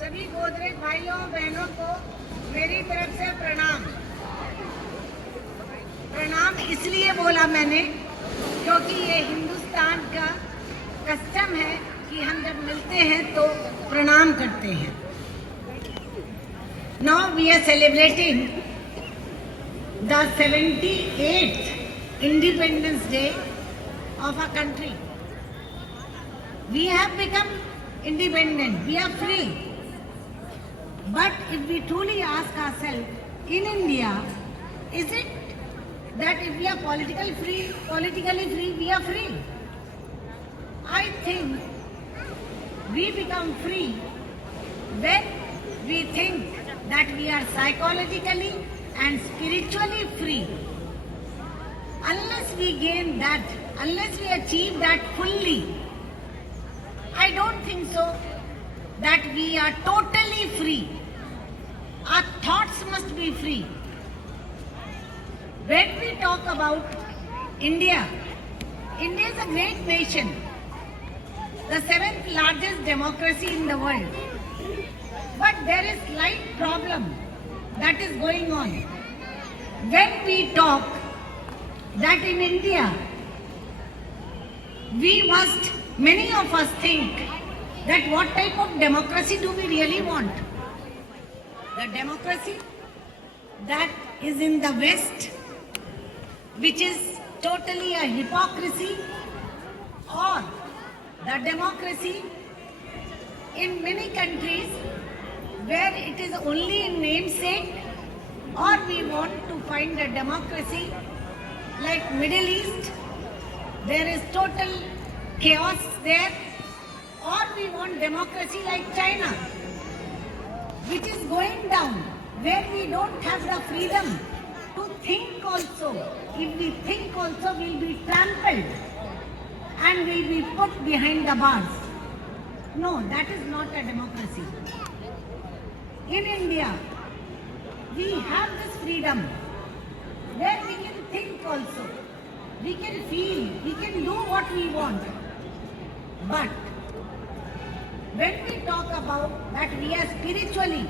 सभी गोदरेज भाइयों बहनों को मेरी तरफ से प्रणाम। प्रणाम इसलिए बोला मैंने क्योंकि ये हिंदुस्तान का कस्टम है कि हम जब मिलते हैं तो प्रणाम करते हैं। Now we are celebrating the 78th Independence Day of our country. We have become independent, we are free. But if we truly ask ourselves, in India, is it that if we are politically free, we are free? I think we become free when we think that we are psychologically and spiritually free. Unless we gain that, unless we achieve that fully, I don't think so that we are totally free. Our thoughts must be free. When we talk about India, India is a great nation, the seventh largest democracy in the world. But there is slight problem that is going on. When we talk that in India, many of us think that what type of democracy do we really want? The democracy that is in the West, which is totally a hypocrisy, or the democracy in many countries where it is only in namesake, or we want to find a democracy like Middle East, there is total chaos there, or we want democracy like China, which is going down, where we don't have the freedom to think also. If we think also, we'll be trampled and we'll be put behind the bars. No, that is not a democracy. In India, we have this freedom where we can think also, we can feel, we can do what we want. But when we talk about that we are spiritually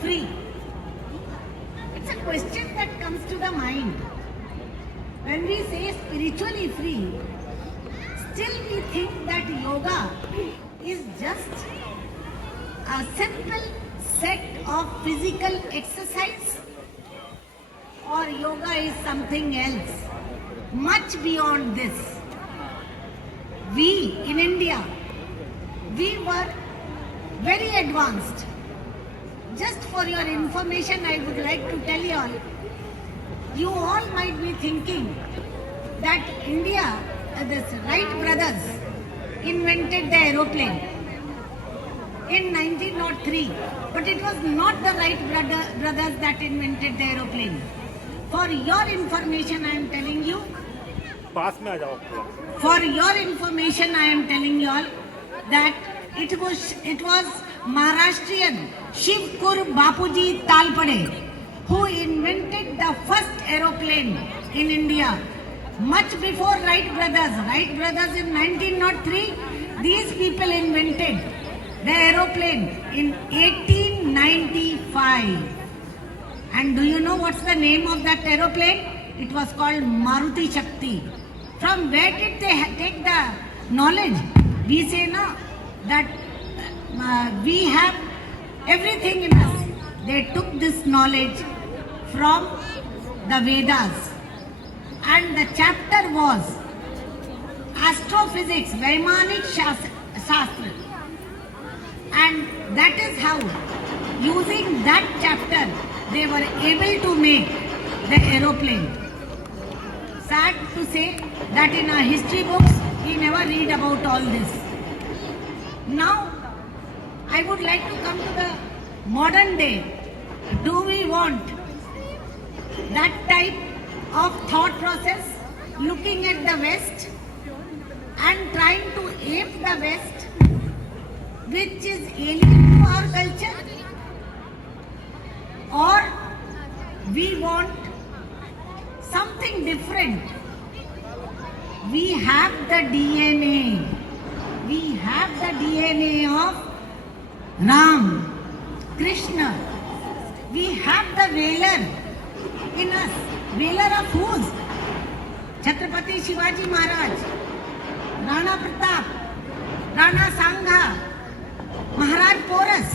free, it's a question that comes to the mind. When we say spiritually free, still we think that yoga is just a simple set of physical exercise, or yoga is something else, much beyond this. We in India, we were very advanced. Just for your information, I would like to tell you all might be thinking that India, this Wright brothers invented the aeroplane in 1903, but it was not the Wright brothers that invented the aeroplane. For your information, I am telling you. For your information, I am telling you all that it was Maharashtrian Shivkur Bapuji Talpade who invented the first aeroplane in India, much before Wright brothers. Wright brothers in 1903, these people invented the aeroplane in 1895. And do you know what's the name of that aeroplane? It was called Maruti Shakti. From where did they take the knowledge? We say no, that we have everything in us. They took this knowledge from the Vedas. And the chapter was Astrophysics, Vaimanik Shastra. And that is how, using that chapter, they were able to make the aeroplane. Sad to say that in our history books, we never read about all this. Now, I would like to come to the modern day. Do we want that type of thought process, looking at the West and trying to ape the West, which is alien to our culture? Or we want something different? We have the DNA. We have the DNA of Ram, Krishna. We have the Velar in us. Velar of whose? Chhatrapati Shivaji Maharaj, Rana Pratap, Rana Sangha, Maharaj Porus.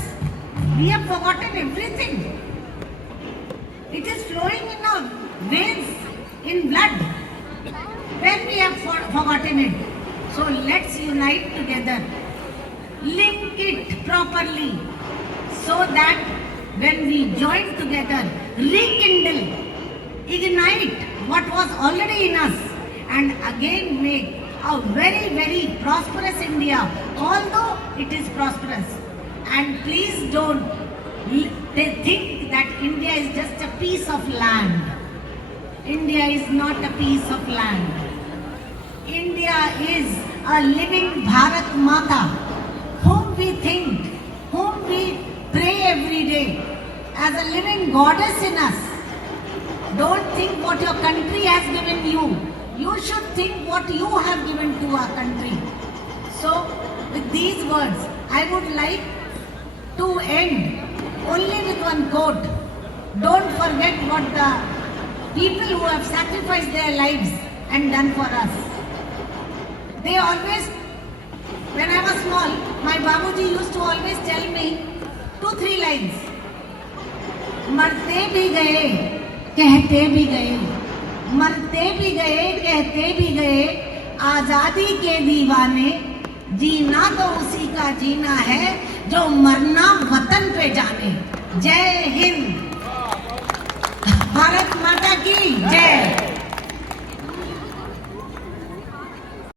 We have forgotten everything. It is flowing in our veins, in blood. When we have forgotten it. So let's unite together. Link it properly so that when we join together, rekindle, ignite what was already in us and again make a very, very prosperous India, although it is prosperous. And please don't think that India is just a piece of land. India is not a piece of land. India is a living Bharat Mata, whom we think, whom we pray every day, as a living goddess in us. Don't think what your country has given you. You should think what you have given to our country. So, with these words, I would like to end only with one quote. Don't forget what the people who have sacrificed their lives and done for us. They always, when I was small, my Babuji used to always tell me 2-3 lines. मरते भी गए, कहते भी गए, मरते भी गए, कहते भी गए, आजादी के दीवाने, जीना तो उसी का जीना है जो मरना वतन पे जाने। जय हिंद, भारत माता की जय।